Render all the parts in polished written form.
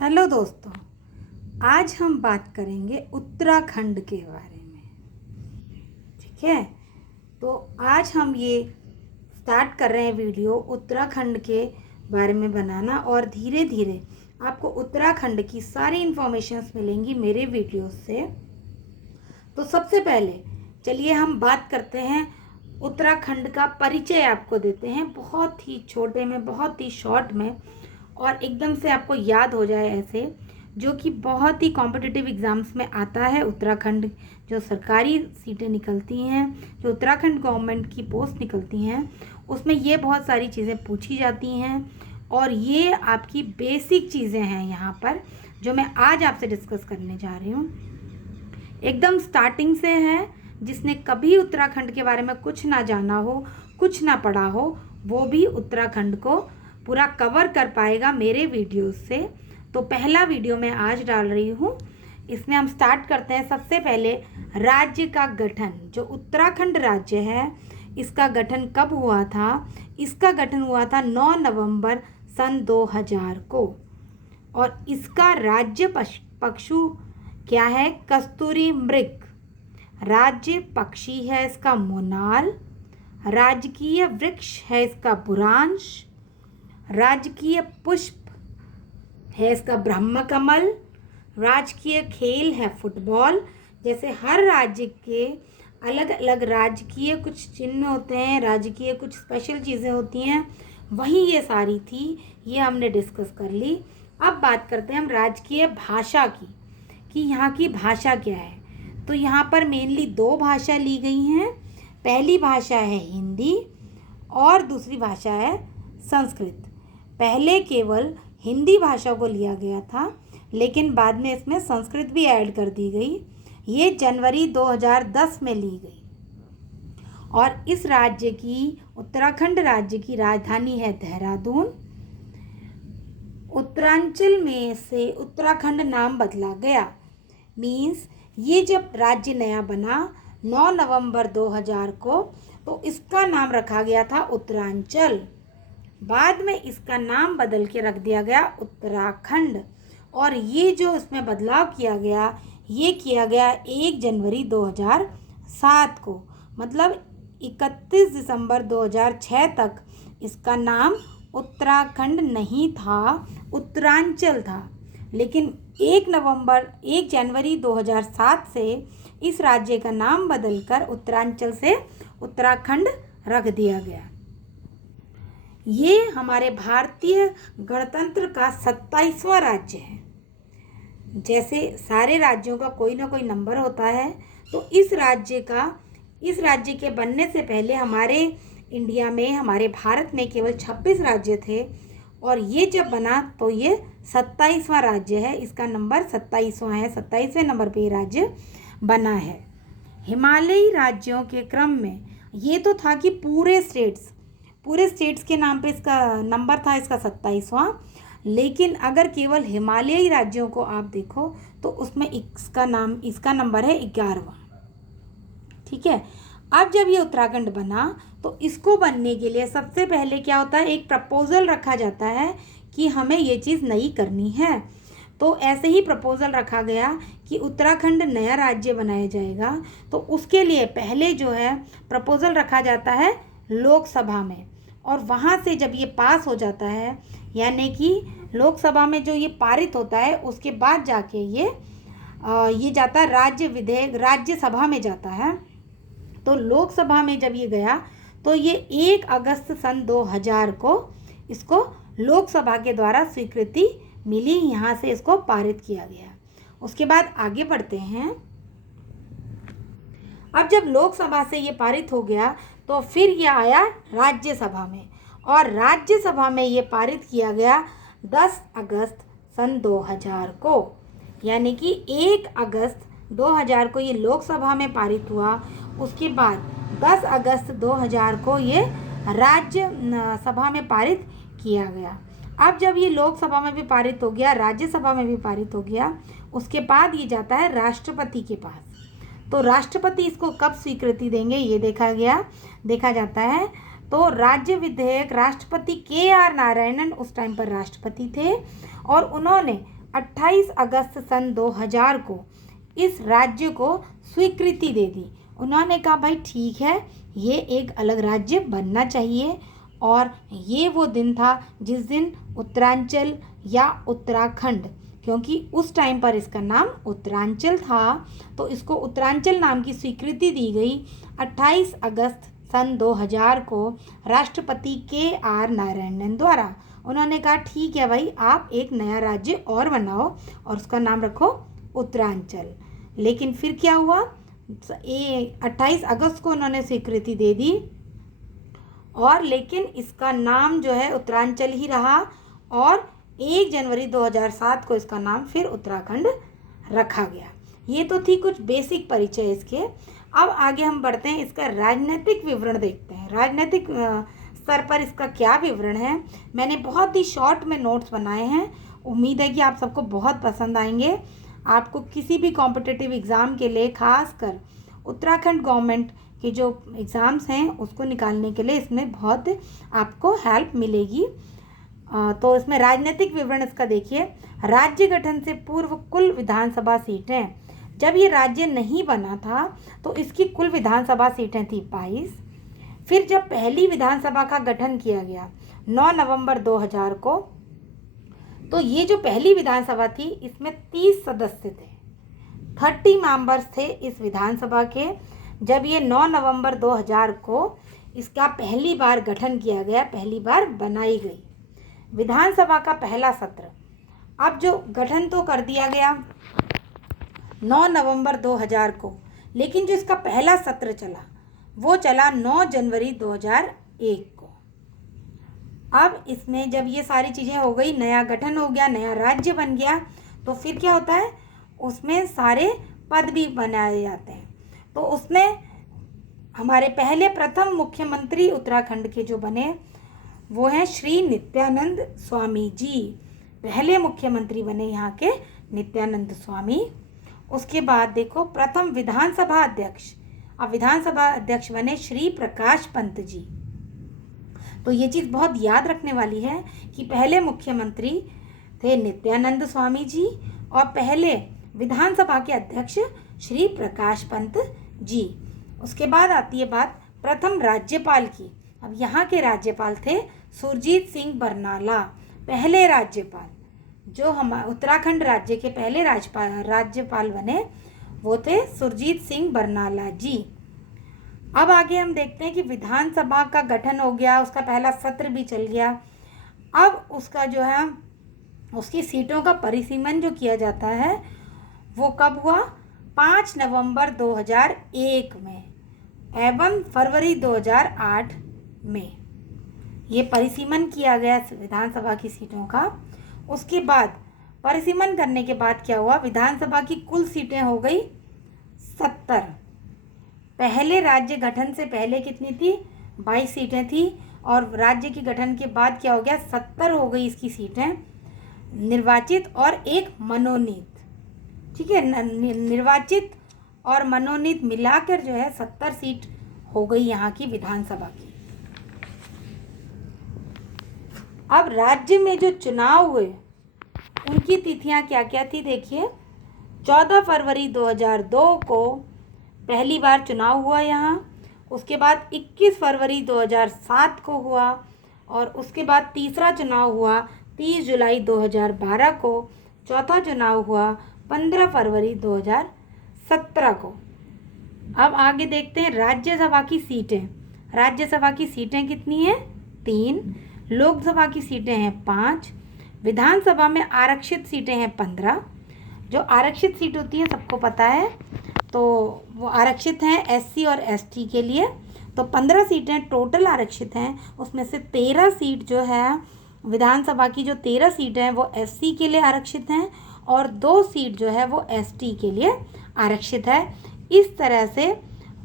Hello दोस्तों, आज हम बात करेंगे उत्तराखंड के बारे में। ठीक है, तो आज हम ये स्टार्ट कर रहे हैं वीडियो उत्तराखंड के बारे में बनाना, और धीरे धीरे आपको उत्तराखंड की सारी इन्फॉर्मेशंस मिलेंगी मेरे वीडियोस से। तो सबसे पहले चलिए हम बात करते हैं, उत्तराखंड का परिचय आपको देते हैं, बहुत ही छोटे में, बहुत ही शॉर्ट में, और एकदम से आपको याद हो जाए ऐसे, जो कि बहुत ही कॉम्पिटिटिव एग्ज़ाम्स में आता है। उत्तराखंड जो सरकारी सीटें निकलती हैं, जो उत्तराखंड गवर्नमेंट की पोस्ट निकलती हैं, उसमें ये बहुत सारी चीज़ें पूछी जाती हैं, और ये आपकी बेसिक चीज़ें हैं यहाँ पर, जो मैं आज आपसे डिस्कस करने जा रही हूँ। एकदम स्टार्टिंग से है, जिसने कभी उत्तराखंड के बारे में कुछ ना जाना हो, कुछ ना पढ़ा हो, वो भी उत्तराखंड को पूरा कवर कर पाएगा मेरे वीडियोस से। तो पहला वीडियो मैं आज डाल रही हूँ, इसमें हम स्टार्ट करते हैं। सबसे पहले राज्य का गठन, जो उत्तराखंड राज्य है, इसका गठन कब हुआ था? इसका गठन हुआ था 9 नवंबर सन 2000 को, और इसका राज्य पशु क्या है? कस्तूरी मृग। राज्य पक्षी है इसका मोनाल। राजकीय वृक्ष है इसका बुरांश। राजकीय पुष्प है इसका ब्रह्म कमल। राजकीय खेल है फुटबॉल। जैसे हर राज्य के अलग अलग राजकीय कुछ चिन्ह होते हैं, राजकीय कुछ स्पेशल चीज़ें होती हैं, वही ये सारी थी, ये हमने डिस्कस कर ली। अब बात करते हैं हम राजकीय भाषा की, कि यहाँ की भाषा क्या है। तो यहाँ पर मेनली 2 भाषा ली गई हैं। पहली भाषा है हिंदी और दूसरी भाषा है संस्कृत। पहले केवल हिंदी भाषा को लिया गया था, लेकिन बाद में इसमें संस्कृत भी ऐड कर दी गई। ये जनवरी 2010 में ली गई। और इस राज्य की, उत्तराखंड राज्य की राजधानी है देहरादून। उत्तरांचल में से उत्तराखंड नाम बदला गया। मीन्स ये जब राज्य नया बना 9 नवंबर 2000 को, तो इसका नाम रखा गया था उत्तरांचल। बाद में इसका नाम बदल के रख दिया गया उत्तराखंड। और ये जो इसमें बदलाव किया गया, ये किया गया 1 जनवरी 2007 को। मतलब 31 दिसंबर 2006 तक इसका नाम उत्तराखंड नहीं था, उत्तरांचल था। लेकिन 1 जनवरी 2007 से इस राज्य का नाम बदलकर उत्तरांचल से उत्तराखंड रख दिया गया। ये हमारे भारतीय गणतंत्र का 27वां राज्य है। जैसे सारे राज्यों का कोई ना कोई नंबर होता है, तो इस राज्य के बनने से पहले हमारे इंडिया में, हमारे भारत में केवल 26 राज्य थे, और ये जब बना तो ये 27वां राज्य है। इसका नंबर 27वां है, 27वें नंबर पे ये राज्य बना है। हिमालयी राज्यों के क्रम में ये तो था कि पूरे स्टेट्स के नाम पे इसका नंबर था, इसका 27वां। लेकिन अगर केवल हिमालयी राज्यों को आप देखो, तो उसमें इसका नंबर है 11वां। ठीक है। अब जब ये उत्तराखंड बना, तो इसको बनने के लिए सबसे पहले क्या होता है? एक प्रपोजल रखा जाता है कि हमें ये चीज़ नई करनी है। तो ऐसे ही प्रपोजल रखा गया कि उत्तराखंड नया राज्य बनाया जाएगा। तो उसके लिए पहले जो है प्रपोजल रखा जाता है लोकसभा में, और वहाँ से जब ये पास हो जाता है, यानी कि लोकसभा में जो ये पारित होता है, उसके बाद जाके ये जाता है राज्यसभा में जाता है। तो लोकसभा में जब ये गया, तो ये 1 अगस्त सन 2000 को इसको लोकसभा के द्वारा स्वीकृति मिली, यहाँ से इसको पारित किया गया। उसके बाद आगे बढ़ते हैं। अब जब लोकसभा से ये पारित हो गया, तो फिर ये आया राज्यसभा में, और राज्यसभा में ये पारित किया गया 10 अगस्त सन 2000 को। यानी कि 1 अगस्त 2000 को ये लोकसभा में पारित हुआ। उसके बाद 10 अगस्त 2000 को ये राज्यसभा में पारित किया गया। अब जब ये लोकसभा में भी पारित हो गया, राज्यसभा में भी पारित हो गया, उसके बाद ये जाता है राष्ट्रपति के पास। तो राष्ट्रपति इसको कब स्वीकृति देंगे, ये देखा जाता है। तो राज्य विधेयक, राष्ट्रपति KR नारायणन उस टाइम पर राष्ट्रपति थे, और उन्होंने 28 अगस्त सन 2000 को इस राज्य को स्वीकृति दे दी। उन्होंने कहा भाई ठीक है, ये एक अलग राज्य बनना चाहिए। और ये वो दिन था जिस दिन उत्तरांचल या उत्तराखंड, क्योंकि उस टाइम पर इसका नाम उत्तरांचल था, तो इसको उत्तरांचल नाम की स्वीकृति दी गई 28 अगस्त सन 2000 को राष्ट्रपति KR नारायणन द्वारा। उन्होंने कहा ठीक है भाई, आप एक नया राज्य और बनाओ और उसका नाम रखो उत्तरांचल। लेकिन फिर क्या हुआ, 28 अगस्त को उन्होंने स्वीकृति दे दी, और लेकिन इसका नाम जो है उत्तरांचल ही रहा, और 1 जनवरी 2007 को इसका नाम फिर उत्तराखंड रखा गया। ये तो थी कुछ बेसिक परिचय इसके। अब आगे हम बढ़ते हैं, इसका राजनीतिक विवरण देखते हैं। राजनीतिक स्तर पर इसका क्या विवरण है। मैंने बहुत ही शॉर्ट में नोट्स बनाए हैं, उम्मीद है कि आप सबको बहुत पसंद आएंगे। आपको किसी भी कॉम्पिटिटिव एग्ज़ाम के लिए, खासकर उत्तराखंड गवर्नमेंट के जो एग्ज़ाम्स हैं उसको निकालने के लिए इसमें बहुत आपको हेल्प मिलेगी। तो इसमें राजनीतिक विवरण इसका देखिए। राज्य गठन से पूर्व कुल विधानसभा सीटें, जब ये राज्य नहीं बना था तो इसकी कुल विधानसभा सीटें थी 22। फिर जब पहली विधानसभा का गठन किया गया 9 नवंबर 2000 को, तो ये जो पहली विधानसभा थी इसमें 30 सदस्य थे, 30 मेंबर्स थे इस विधानसभा के। जब ये 9 नवंबर 2000 को इसका पहली बार गठन किया गया, पहली बार बनाई गई विधानसभा का पहला सत्र। अब जो गठन तो कर दिया गया 9 नवंबर 2000 को, लेकिन जो इसका पहला सत्र चला वो चला 9 जनवरी 2001 को। अब इसमें जब ये सारी चीज़ें हो गई, नया गठन हो गया, नया राज्य बन गया, तो फिर क्या होता है, उसमें सारे पद भी बनाए जाते हैं। तो उसमें हमारे पहले प्रथम मुख्यमंत्री उत्तराखंड के जो बने वो हैं श्री नित्यानंद स्वामी जी, पहले मुख्यमंत्री बने यहाँ के नित्यानंद स्वामी। उसके बाद देखो प्रथम विधानसभा अध्यक्ष, अब विधानसभा अध्यक्ष बने श्री प्रकाश पंत जी। तो ये चीज़ बहुत याद रखने वाली है कि पहले मुख्यमंत्री थे नित्यानंद स्वामी जी और पहले विधानसभा के अध्यक्ष श्री प्रकाश पंत जी। उसके बाद आती है बात प्रथम राज्यपाल की। अब यहाँ के राज्यपाल थे सुरजीत सिंह बरनाला, पहले राज्यपाल, जो हम उत्तराखंड राज्य के पहले राज्यपाल बने वो थे सुरजीत सिंह बरनाला जी। अब आगे हम देखते हैं कि विधानसभा का गठन हो गया, उसका पहला सत्र भी चल गया। अब उसका जो है उसकी सीटों का परिसीमन जो किया जाता है वो कब हुआ, 5 नवंबर 2001 में एवं फरवरी 2008 में ये परिसीमन किया गया विधानसभा की सीटों का। उसके बाद परिसीमन करने के बाद क्या हुआ, विधानसभा की कुल सीटें हो गई 70। पहले राज्य गठन से पहले कितनी थी, 22 सीटें थी, और राज्य के गठन के बाद क्या हो गया, 70 हो गई इसकी सीटें निर्वाचित और एक मनोनीत। ठीक है, निर्वाचित और मनोनीत मिलाकर जो है 70 सीट हो गई यहाँ की विधानसभा की। अब राज्य में जो चुनाव हुए उनकी तिथियां क्या क्या थी देखिए। 14 फरवरी 2002 को पहली बार चुनाव हुआ यहाँ। उसके बाद 21 फरवरी 2007 को हुआ, और उसके बाद तीसरा चुनाव हुआ 30 जुलाई 2012 को। चौथा चुनाव हुआ 15 फरवरी 2017 को। अब आगे देखते हैं राज्यसभा की सीटें। राज्यसभा की सीटें कितनी हैं, 3। लोकसभा की सीटें हैं 5। विधानसभा में आरक्षित सीटें हैं 15। जो आरक्षित सीट होती है सबको पता है, तो वो आरक्षित हैं SC और ST के लिए। तो 15 सीटें टोटल आरक्षित हैं, उसमें से 13 सीट जो है विधानसभा की, जो 13 सीटें हैं वो SC के लिए आरक्षित हैं और 2 सीट जो है वो ST के लिए आरक्षित है। इस तरह से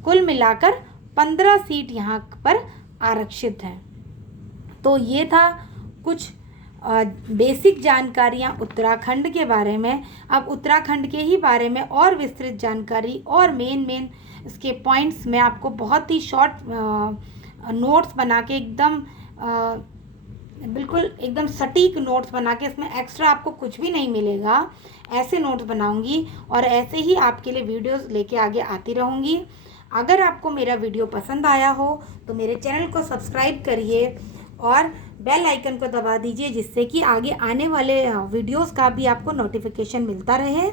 कुल मिलाकर 15 सीट यहाँ पर आरक्षित हैं। तो ये था कुछ बेसिक जानकारियाँ उत्तराखंड के बारे में। अब उत्तराखंड के ही बारे में और विस्तृत जानकारी और मेन इसके पॉइंट्स में आपको बहुत ही शॉर्ट नोट्स बना के एकदम बिल्कुल एकदम सटीक नोट्स बना के, इसमें एक्स्ट्रा आपको कुछ भी नहीं मिलेगा, ऐसे नोट्स बनाऊंगी और ऐसे ही आपके लिए वीडियोस लेके आगे आती रहूँगी। अगर आपको मेरा वीडियो पसंद आया हो तो मेरे चैनल को सब्सक्राइब करिए और बेल आइकन को दबा दीजिए, जिससे कि आगे आने वाले वीडियोस का भी आपको नोटिफिकेशन मिलता रहे।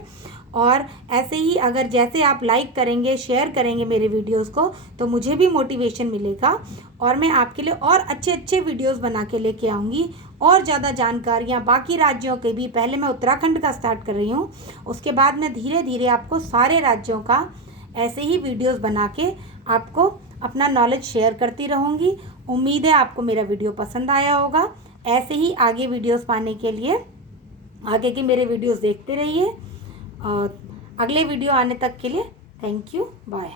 और ऐसे ही अगर जैसे आप लाइक करेंगे, शेयर करेंगे मेरे वीडियोस को, तो मुझे भी मोटिवेशन मिलेगा और मैं आपके लिए और अच्छे अच्छे वीडियोस बना के लेके आऊँगी। और ज़्यादा जानकारियाँ बाकी राज्यों के भी, पहले मैं उत्तराखंड का स्टार्ट कर रही हूँ, उसके बाद मैं धीरे धीरे आपको सारे राज्यों का ऐसे ही वीडियोस बना के आपको अपना नॉलेज शेयर करती रहूँगी। उम्मीद है आपको मेरा वीडियो पसंद आया होगा। ऐसे ही आगे वीडियोस पाने के लिए आगे के मेरे वीडियोस देखते रहिए। और अगले वीडियो आने तक के लिए थैंक यू, बाय।